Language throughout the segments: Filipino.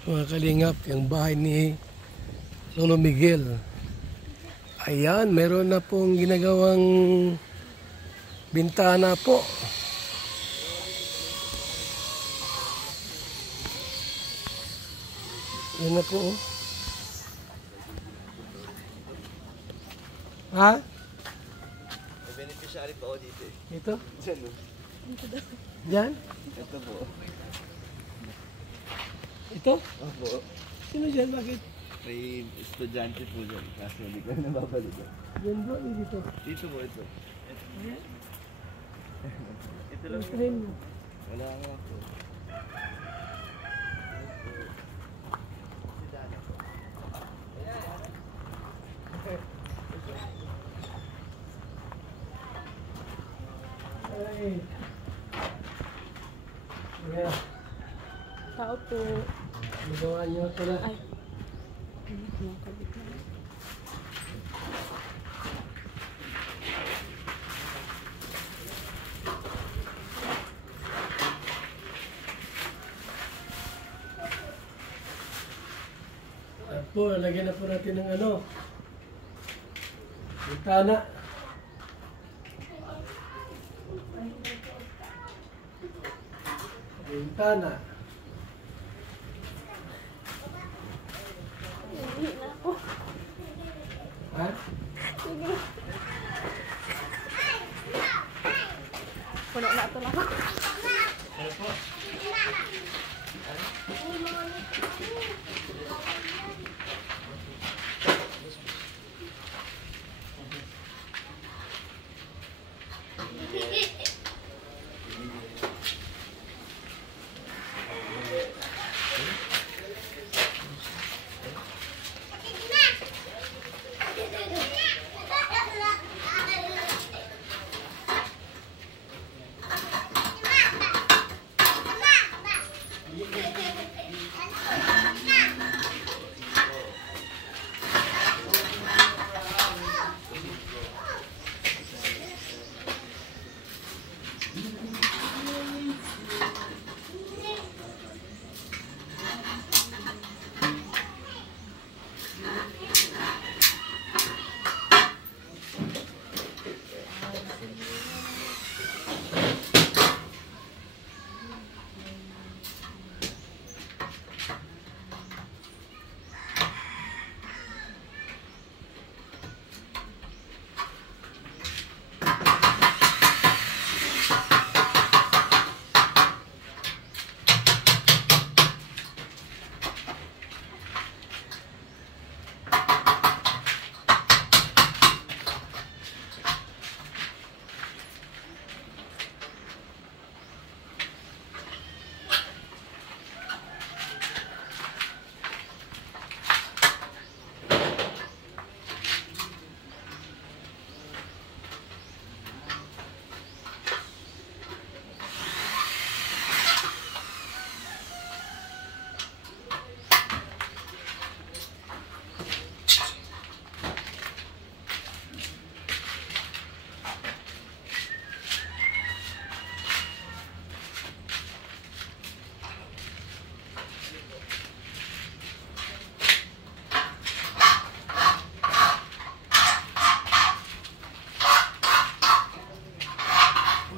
Mga kalingap, yung bahay ni Lolo Miguel. Ayan, meron na pong ginagawang bintana po. Yan na po. Oh. Ha? May beneficiary pa ako dito eh. Dito? Diyan no? Diyan? Ito po. Ito? Opo. Sino dyan? Bakit? May estudyante po dyan. Kaso hindi ko na nababalik. Diyan bro, dito. Dito po ito. Ito lang Yung frame. Wala nga po. Ay. Yeah. Tao po. Magawa niyo ito na. Ay. Nakabit na. At po, lagyan na po natin ng ano. Bintana. Bintana. Hindi na ako. Ha? Sige. Puno na ito lang ako. Ano po?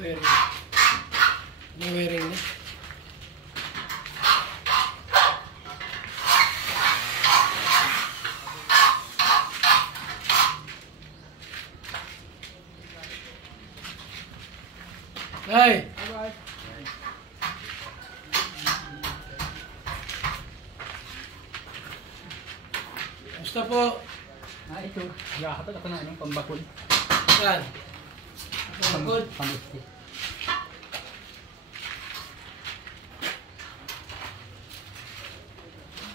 Wiring. May wiring na. Hey! Basta po. Ito. Nakahatag ako na anong pambakod. Saan? Pagod. Pamusti.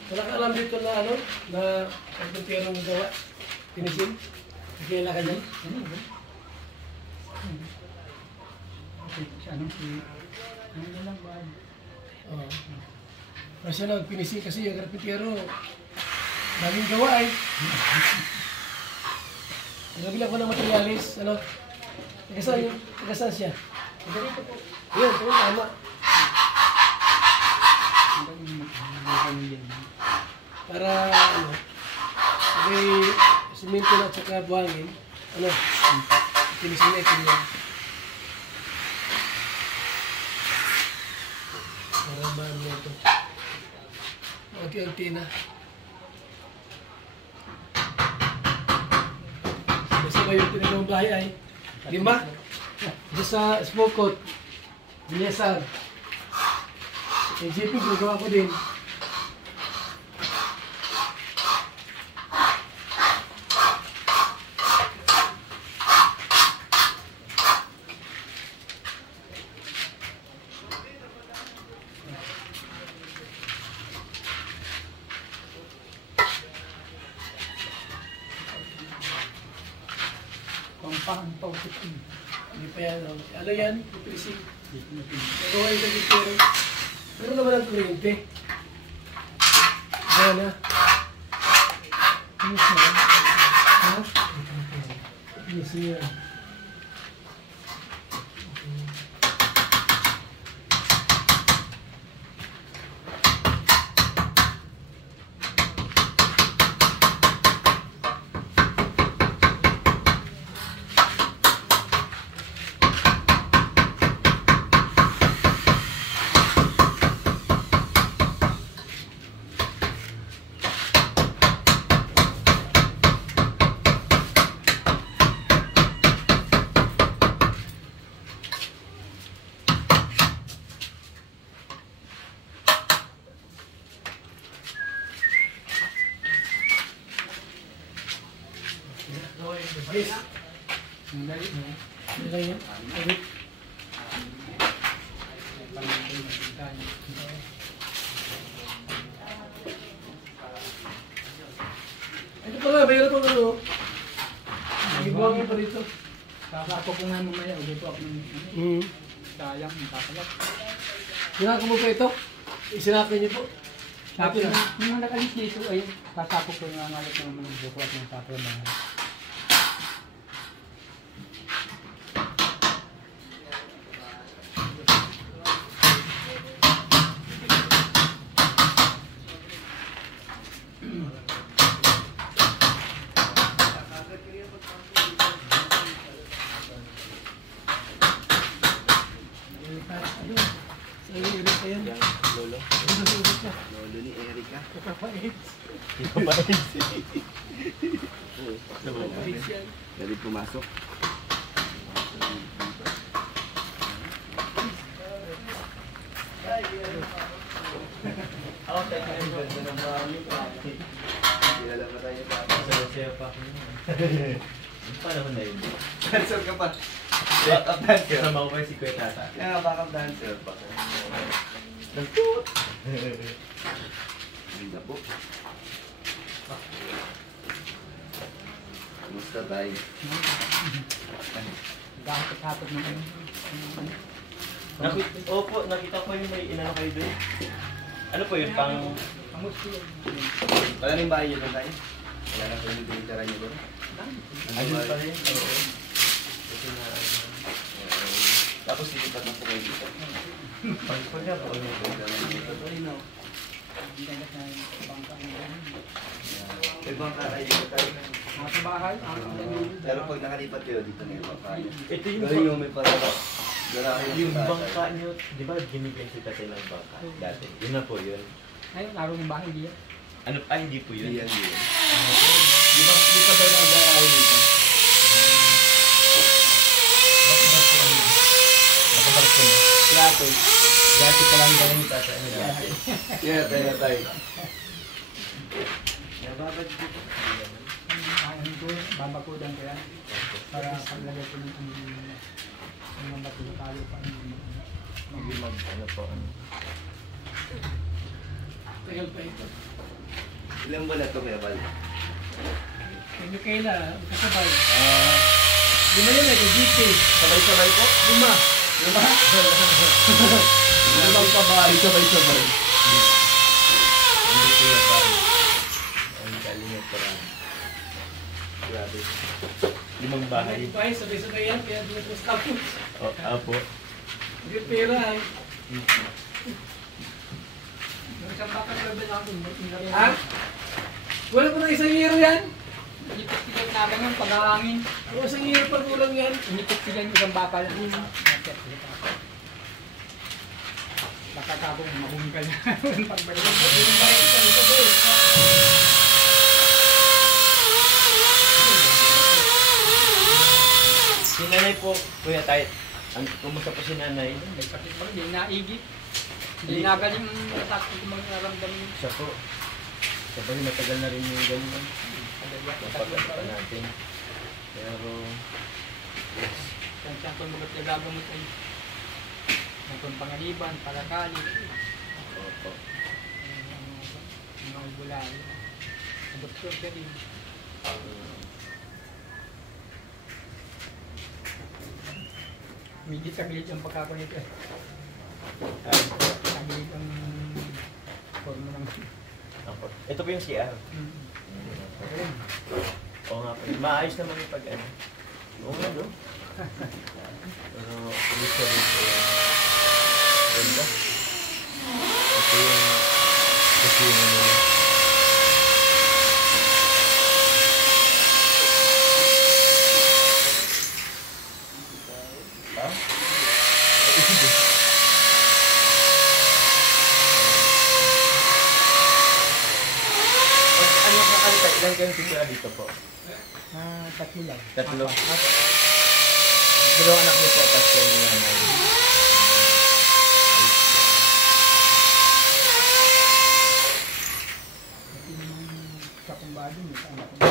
Wala ka alam dito na ano? Na pagpuntirong gawa? Tinisin? Kikila ka dyan? Ano ba? Si ano si... Ano na lang ba? Oo. Kasi nagpinisin kasi yung karpintero. Daming gawa eh. Nagabilang ko ng materialis. Ano? Tagasaan siya? Yun, tama. kami yan. Para ano, may siminto na at saka buhangin. Ano, finish na ito yun. Para ba ano ito? Unti-unti na. Basta ba yung pinagawang bahay ay 5. Diyan sa smoke coat. Bilyasar. Yung GP, gagawa ko din. Pampahan pa ulit. Hindi pa yan. Ano yan? Pupising. Nagawa yung tagitero. Pero naman ang kuryente. Ayan na. Finish na yan. Ha? Yes, yan. Yes. Ang dali mo. Ano lang yan? Ulit. Ito pa nga, mayroon pang ano. May buwangin pa dito. Ako po nga mamaya, ulit po ako ng sayang, nakakalap. Ginaka mo pa ito? Isinakin niyo po. Tapos, nung nakalis dito, ay, sasapok ko nga ngalit ng mga buko at ng tapos na. Lolo. Lolo ni Erika. Dali pumasok. Kilala pa tayo pa. Saya pa ako. Paano na yun? Dancer ka pa. Backup dancer. Kasama ko pa si Kuya Tata. Kaya nga backup dancer pa. Nagtuot! Ganda po. Kumusta tayo? Gahapot-hapot ng ano. Opo, nakita ko yung may inano kayo doon. Ano po yun? Pang... Amos ko yun. Wala na yung bahay niyo doon tayo? Wala na po yung pinitara niyo doon? Ayun pa rin. Oo. Kasi na... Tapos silipat na po kayo dito. Pag nga po ano po. Hindi na bangka ng ganun. May bangka tayo dito tayo. Nasa bahay, Pero pag nakalipat kayo dito na yung bangka niyo. Ito yung... Galing yung may parang garahe Yung bangka nyo, di ba binigyan si tatay ng bangka dati? Yun na po yun. Ayun, araw ng bahay diyan. Ano? Ah, hindi po yun. Yan yun. Di pa daw na garahe dito? Nakabarko na. Dati. Dati pa lang galing ni tatay. Ano dati? Yeah, tayo. Nababad dito. Ayun ko, babakudan ko yan. Para paglagay ko ng mga bato tayo pa. Hindi ano po. Tagal pa ito. Ilang ba na ito kaya Bal? Kay Michaela, kasabay. Lima yun eh, kay GP. Sabay-sabay po? 5. Limang pabahay, sabay-sabay. Hindi ko yung bahay. Ang kalingit pa rin. Grabe. 5 bahay. Bahay, sabay-sabay yan, kaya doon mas tapos. O, apo. Hindi pera ay. Isang baka na natin. Ha? Wala ko na isang hero yan. Inipit sila yung namin yung pag-aangin. O isang hero pa kulang yan. Inipit sila yung isang baka lang. Nakatagong mabungkal na. Pagbalik. Si nanay po, Kuya Tay, kumusta po si nanay? May sakit ba? Hindi naigit. Hindi nagaling sakit yung mga naramdaman. Siya po. Siya po, matagal na rin yung ganyan. Napagod pa natin. Pero, yes. Saan ko mga nagagamot ay ng pangaliban, palakali. Opo. Mga bulalo. Ang doktor ka din. Medyo taglit ang pagkakulit eh. Taglit ang forma ng... Opo. Ito po yung CR. Oo nga po. Maayos naman yung pag-ano. Oo nga, no? Pero, usually po yung ganda. Ito yung ano. Ha? Ano yung kakalita? Ilan kayong titira dito po? Tatlo lang. Tatlo. Dalawang anak niyo po, tapos kayo yung nanay. Sa kumbado, sa anak ko.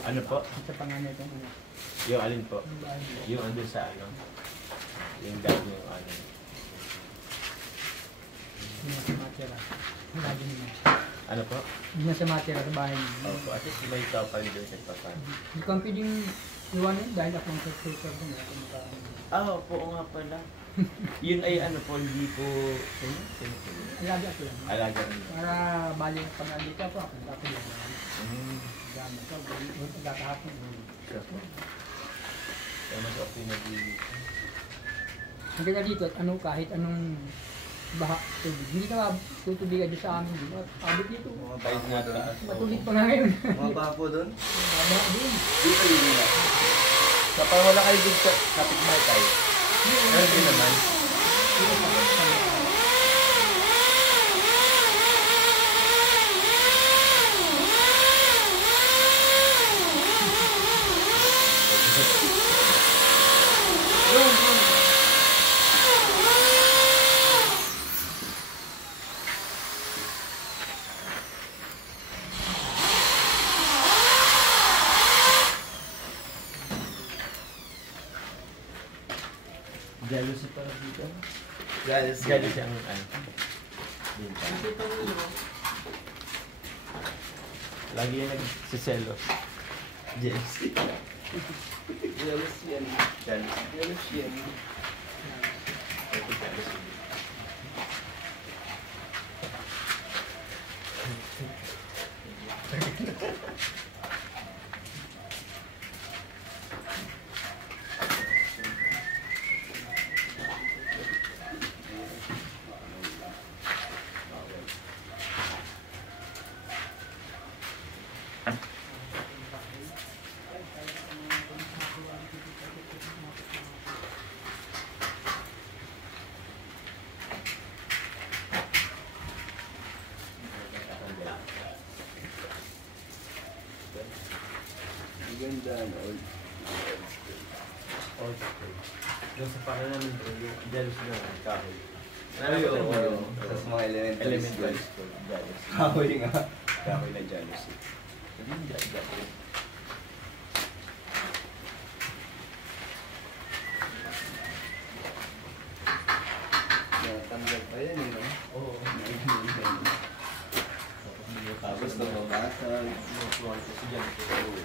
Ano po? Sa panganay kong anak. Yung alin po? Kumbado. Yung andun sa ano? Yung dad yung ano? Hindi na sa matira. Lagi nila. Ano po? Hindi na sa matira sa bahay niya. Opo, at least may kapal doon sa papa. Hindi ko ang pwedeng iwanin dahil ako ang successor doon. Ako mukhaan. Ah, opo, oo nga pala. Yun ay ano po, hindi po... Sino? Sino po yun? Alaga ko lang. Alaga rin. Para bali pag nandito ako, ako lang. Hmm. Gama ko, pagkakahapon. Siya po. Kaya mas okay na dito. Ang ganda dito, ano, kahit anong baha, tubig. Hindi ka tutubigan dito sa amin. Abot dito. Kahit nga taas. Matulig pa nga ngayon. Mga bapo doon? Baba din. Dito yun nila. Kapag wala kayo dito sa kapitbahay tayo. Meron din naman. Jealousy para dito. Jealousy ang ano. Dito. Lagi yung nagsiselos. Jealousy. Jealous yan. Jealousy. Jealous yan. Ito jealousy. Ganda na old. Old school. Doon sa para namin bro, yung jealousy na ang kahoy. Ay, Nalabatan mo oo. yung Tapos mga elementary elementary school. school. Jealousy. Kahoy nga. Kahoy na jealousy. Hindi yung jealousy. Natanggal pa yan eh, no? Oo. Tapos nababasag. Mga estudyante sa uwi.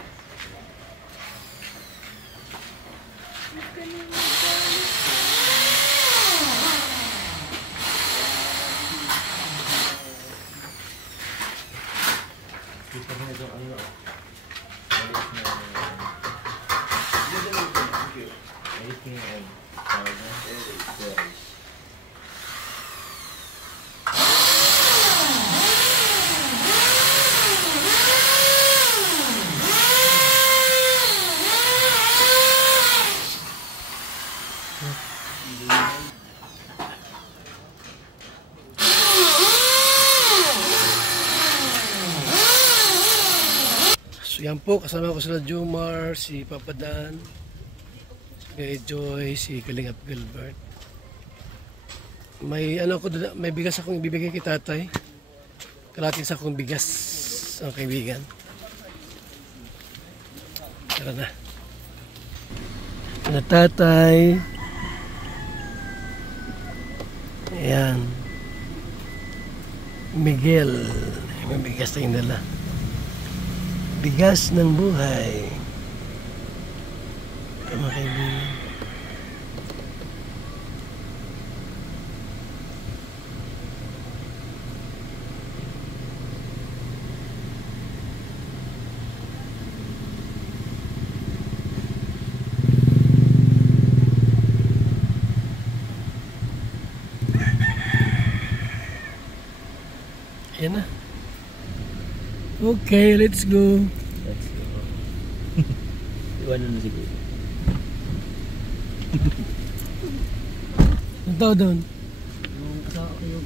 Gusto mo itong ano? Malis na... Malis na yung tawag na? Berries. So yan po, kasama ko sila Jomar, si Papa Dan, si Gay Joy, si Kalingap Gilbert. May may bigas akong ibibigay kay tatay. Kalating sa akong bigas, ang kaibigan. Tara na. Na tatay. Ayan. Miguel. May bigas na yung dala. Bigas ng buhay. Mga kaibigan. Ayan na. Okay, let's go. Let's go. Iwanan na siguro. Ang tao doon? Yung kasama ko yung